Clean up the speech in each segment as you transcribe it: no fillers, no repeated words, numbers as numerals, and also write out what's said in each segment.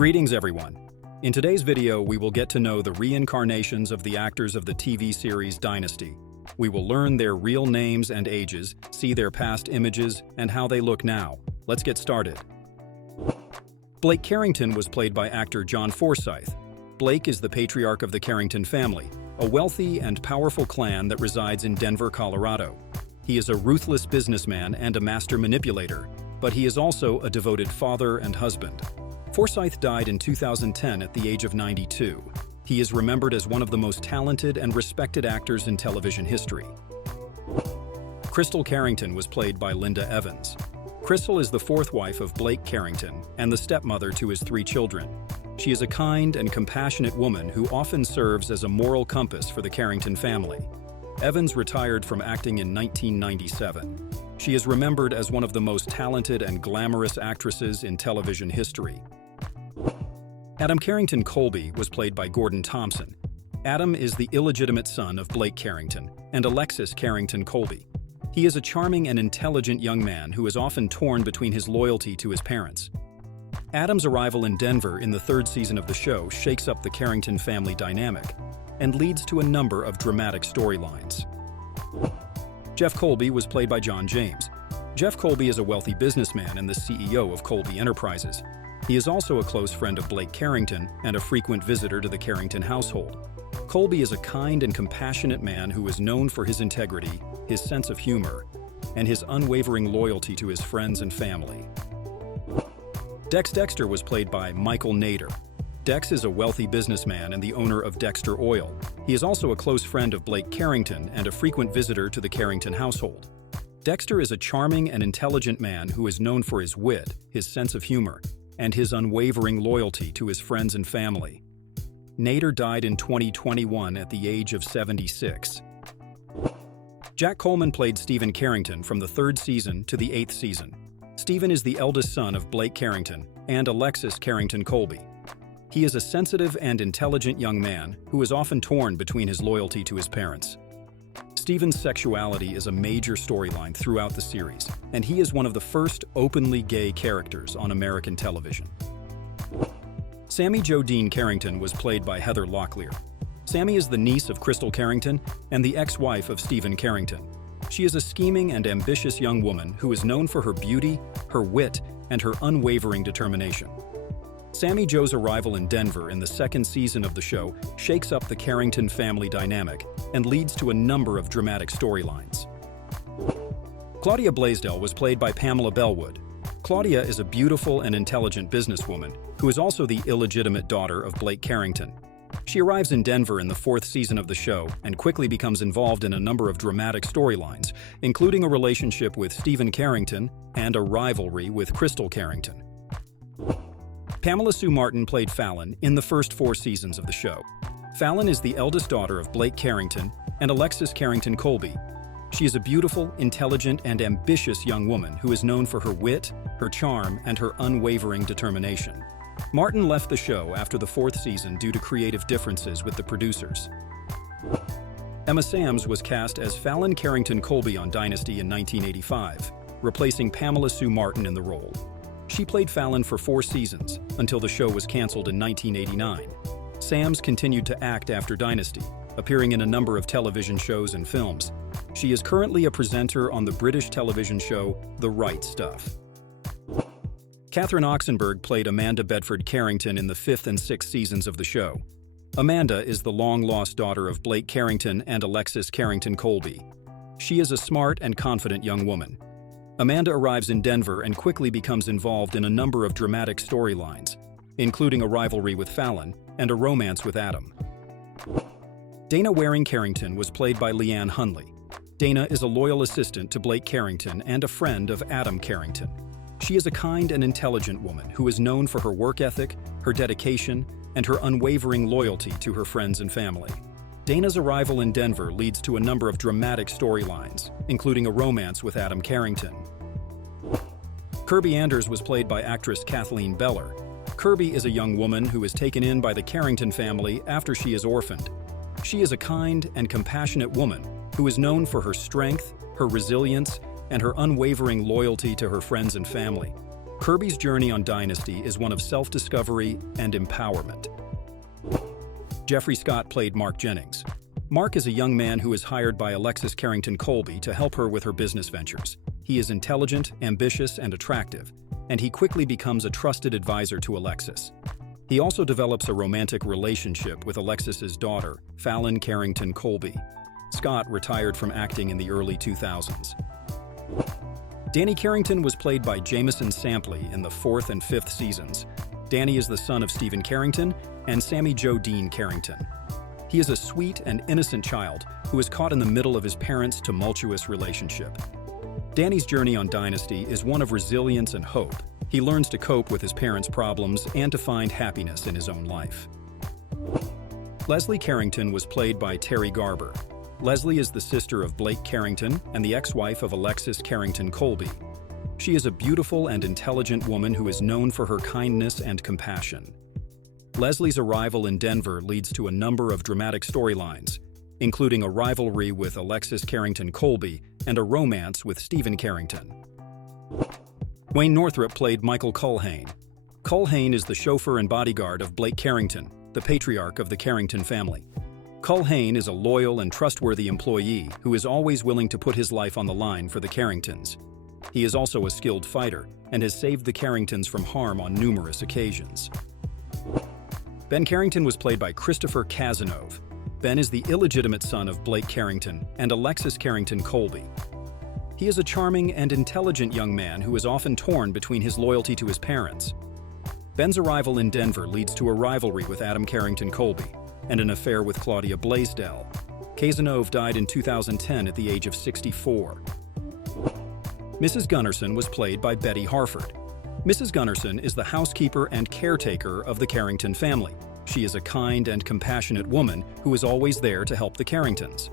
Greetings, everyone. In today's video, we will get to know the reincarnations of the actors of the TV series Dynasty. We will learn their real names and ages, see their past images, and how they look now. Let's get started. Blake Carrington was played by actor John Forsythe. Blake is the patriarch of the Carrington family, a wealthy and powerful clan that resides in Denver, Colorado. He is a ruthless businessman and a master manipulator, but he is also a devoted father and husband. Forsythe died in 2010 at the age of 92. He is remembered as one of the most talented and respected actors in television history. Crystal Carrington was played by Linda Evans. Crystal is the fourth wife of Blake Carrington and the stepmother to his 3 children. She is a kind and compassionate woman who often serves as a moral compass for the Carrington family. Evans retired from acting in 1997. She is remembered as one of the most talented and glamorous actresses in television history. Adam Carrington Colby was played by Gordon Thompson. Adam is the illegitimate son of Blake Carrington and Alexis Carrington Colby. He is a charming and intelligent young man who is often torn between his loyalty to his parents. Adam's arrival in Denver in the 3rd season of the show shakes up the Carrington family dynamic and leads to a number of dramatic storylines. Jeff Colby was played by John James. Jeff Colby is a wealthy businessman and the CEO of Colby Enterprises. He is also a close friend of Blake Carrington and a frequent visitor to the Carrington household. Colby is a kind and compassionate man who is known for his integrity, his sense of humor, and his unwavering loyalty to his friends and family. Dex Dexter was played by Michael Nader. Dex is a wealthy businessman and the owner of Dexter Oil. He is also a close friend of Blake Carrington and a frequent visitor to the Carrington household. Dexter is a charming and intelligent man who is known for his wit, his sense of humor, and his unwavering loyalty to his friends and family. Nader died in 2021 at the age of 76. Jack Coleman played Stephen Carrington from the 3rd season to the 8th season. Stephen is the eldest son of Blake Carrington and Alexis Carrington Colby. He is a sensitive and intelligent young man who is often torn between his loyalty to his parents. Stephen's sexuality is a major storyline throughout the series, and he is one of the first openly gay characters on American television. Sammy Jo Dean Carrington was played by Heather Locklear. Sammy is the niece of Crystal Carrington and the ex-wife of Stephen Carrington. She is a scheming and ambitious young woman who is known for her beauty, her wit, and her unwavering determination. Sammy Jo's arrival in Denver in the 2nd season of the show shakes up the Carrington family dynamic and leads to a number of dramatic storylines. Claudia Blaisdell was played by Pamela Bellwood. Claudia is a beautiful and intelligent businesswoman who is also the illegitimate daughter of Blake Carrington. She arrives in Denver in the 4th season of the show and quickly becomes involved in a number of dramatic storylines, including a relationship with Stephen Carrington and a rivalry with Crystal Carrington. Pamela Sue Martin played Fallon in the first 4 seasons of the show. Fallon is the eldest daughter of Blake Carrington and Alexis Carrington Colby. She is a beautiful, intelligent, and ambitious young woman who is known for her wit, her charm, and her unwavering determination. Martin left the show after the 4th season due to creative differences with the producers. Emma Sams was cast as Fallon Carrington Colby on Dynasty in 1985, replacing Pamela Sue Martin in the role. She played Fallon for 4 seasons, until the show was canceled in 1989. Sams continued to act after Dynasty, appearing in a number of television shows and films. She is currently a presenter on the British television show The Right Stuff. Catherine Oxenberg played Amanda Bedford Carrington in the 5th and 6th seasons of the show. Amanda is the long-lost daughter of Blake Carrington and Alexis Carrington Colby. She is a smart and confident young woman. Amanda arrives in Denver and quickly becomes involved in a number of dramatic storylines, including a rivalry with Fallon and a romance with Adam. Dana Waring Carrington was played by Leanne Hunley. Dana is a loyal assistant to Blake Carrington and a friend of Adam Carrington. She is a kind and intelligent woman who is known for her work ethic, her dedication, and her unwavering loyalty to her friends and family. Dana's arrival in Denver leads to a number of dramatic storylines, including a romance with Adam Carrington. Kirby Anders was played by actress Kathleen Beller. Kirby is a young woman who is taken in by the Carrington family after she is orphaned. She is a kind and compassionate woman who is known for her strength, her resilience, and her unwavering loyalty to her friends and family. Kirby's journey on Dynasty is one of self-discovery and empowerment. Jeffrey Scott played Mark Jennings. Mark is a young man who is hired by Alexis Carrington Colby to help her with her business ventures. He is intelligent, ambitious, and attractive, and he quickly becomes a trusted advisor to Alexis. He also develops a romantic relationship with Alexis's daughter, Fallon Carrington Colby. Scott retired from acting in the early 2000s. Danny Carrington was played by Jamison Sampley in the 4th and 5th seasons. Danny is the son of Stephen Carrington and Sammy Jo Dean Carrington. He is a sweet and innocent child who is caught in the middle of his parents' tumultuous relationship. Danny's journey on Dynasty is one of resilience and hope. He learns to cope with his parents' problems and to find happiness in his own life. Leslie Carrington was played by Terry Garber. Leslie is the sister of Blake Carrington and the ex-wife of Alexis Carrington Colby. She is a beautiful and intelligent woman who is known for her kindness and compassion. Leslie's arrival in Denver leads to a number of dramatic storylines, including a rivalry with Alexis Carrington Colby and a romance with Stephen Carrington. Wayne Northrup played Michael Culhane. Culhane is the chauffeur and bodyguard of Blake Carrington, the patriarch of the Carrington family. Culhane is a loyal and trustworthy employee who is always willing to put his life on the line for the Carringtons. He is also a skilled fighter and has saved the Carringtons from harm on numerous occasions. Ben Carrington was played by Christopher Cazenove. Ben is the illegitimate son of Blake Carrington and Alexis Carrington Colby. He is a charming and intelligent young man who is often torn between his loyalty to his parents. Ben's arrival in Denver leads to a rivalry with Adam Carrington Colby and an affair with Claudia Blaisdell. Cazenove died in 2010 at the age of 64. Mrs. Gunnarsson was played by Betty Harford. Mrs. Gunnarsson is the housekeeper and caretaker of the Carrington family. She is a kind and compassionate woman who is always there to help the Carringtons.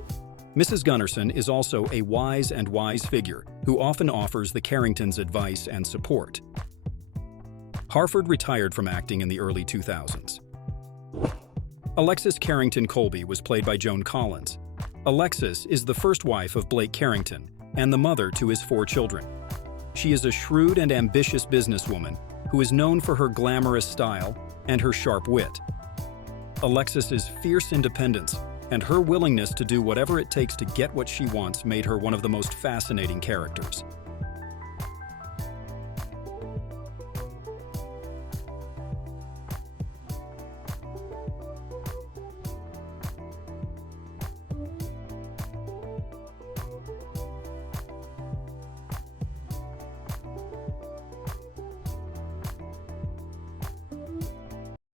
Mrs. Gunnarsson is also a wise figure who often offers the Carringtons advice and support. Harford retired from acting in the early 2000s. Alexis Carrington Colby was played by Joan Collins. Alexis is the first wife of Blake Carrington and the mother to his 4 children. She is a shrewd and ambitious businesswoman who is known for her glamorous style and her sharp wit. Alexis's fierce independence and her willingness to do whatever it takes to get what she wants made her one of the most fascinating characters.